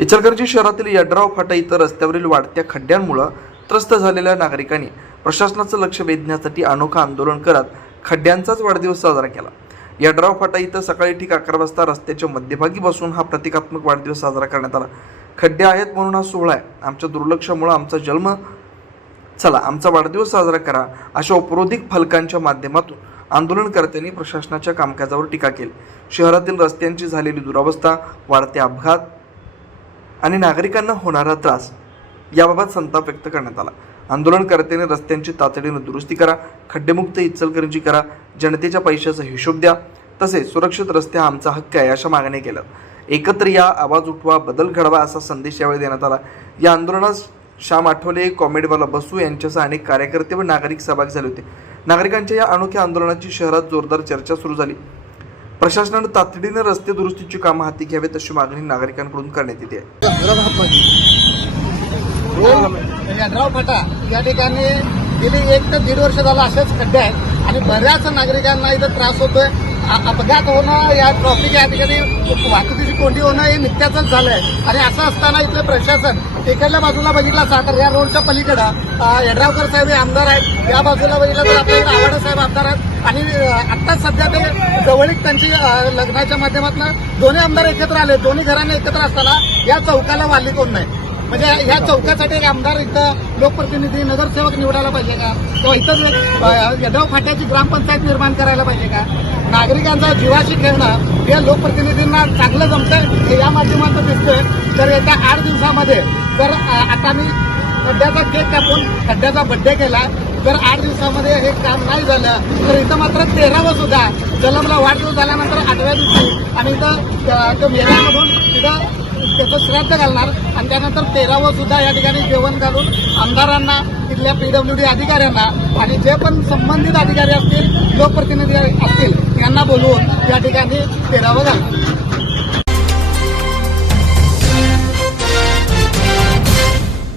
इचलकरंजी शहरातील यड्राव फाटा इथं रस्त्यावरील वाढत्या खड्ड्यांमुळे त्रस्त झालेल्या नागरिकांनी प्रशासनाचं लक्ष वेधण्यासाठी अनोखं आंदोलन करत खड्ड्यांचाच वाढदिवस साजरा केला। यड्राव फाटा इथं सकाळी ठीक 11 वाजता रस्त्याच्या मध्यभागी बसून हा प्रतिकात्मक वाढदिवस साजरा करण्यात आला। खड्डे आहेत म्हणून हा सोहळा आहे, आमच्या दुर्लक्षामुळे आमचा जन्म, चला आमचा वाढदिवस साजरा करा, अशा उपरोधिक फलकांच्या माध्यमातून आंदोलनकर्त्यांनी प्रशासनाच्या कामकाजावर टीका केली। शहरातील रस्त्यांची झालेली दुरावस्था, वाढते अपघात आणि नागरिकांना होणारा त्रास याबाबत संताप व्यक्त करण्यात आला। आंदोलनकर्त्यांनी रस्त्यांची तातडीने दुरुस्ती करा, खड्डेमुक्त इचलकरंजी करा, जनतेच्या पैशाचा हिशोब द्या, तसेच सुरक्षित रस्ते हा आमचा हक्क आहे अशा मागण्या केल्या। एकत्र या, आवाज उठवा, बदल घडवा असा संदेश यावेळी देण्यात आला। या आंदोलनात श्याम आठवले, कॉमेडीवाला बसू यांच्यासह अनेक कार्यकर्ते व नागरिक सहभागी झाले होते। नागरिकांच्या या अनोख्या आंदोलनाची शहरात जोरदार चर्चा सुरू झाली। प्रशासनाने तातडीने रस्ते दुरुस्तीची कामं हाती घ्यावेत अशी मागणी नागरिकांकडून करण्यात येते। यड्राव फाटा या ठिकाणी गेली 1 ते 1.5 वर्ष झालं असेच खड्डे आहेत आणि बऱ्याच नागरिकांना इथं त्रास होतोय। अपघात होणं, या ट्रॉफिक या ठिकाणी वाहतुकीची कोंडी होणं हे नित्याचंच झालंय। आणि असं असताना इथले प्रशासन इकडल्या बाजूला बघितला साखर या रोडच्या पलीकडं यड्रावकर साहेब हे आमदार आहेत, या बाजूला बघितलं तर आपल्याकडे आवाडे साहेब आमदार आहेत आणि आत्ताच सध्या ते जवळीक त्यांची लग्नाच्या माध्यमातून दोन्ही आमदार एकत्र आले। दोन्ही घरांना एकत्र असताना या चौकाला वाली कोण नाही, म्हणजे या चौकासाठी एक आमदार इथं लोकप्रतिनिधी नगरसेवक निवडायला पाहिजे का, किंवा इथं यड्राव फाट्याची ग्रामपंचायत निर्माण करायला पाहिजे का? नागरिकांचा जीवाशी खेळणं हे लोकप्रतिनिधींना चांगलं जमतंय हे या माध्यमातून दिसतंय। तर येत्या 8 दिवसामध्ये जर आता मी खड्ड्याचा केक कापून खड्ड्याचा बड्डे केला, जर 8 दिवसामध्ये हे काम नाही झालं तर इथं मात्र 13वं सुद्धा जलमला वाढदिवस झाल्यानंतर 8व्या दिवशी आणि इथं मेळ्यामधून तिथं त्याचं श्राद्ध घालणार आणि त्यानंतर 13वं सुद्धा या ठिकाणी जेवण घालून आमदारांना, तिथल्या PWD अधिकाऱ्यांना आणि जे पण संबंधित अधिकारी असतील, लोकप्रतिनिधी असतील यांना बोलवून या ठिकाणी 13वं घालणार।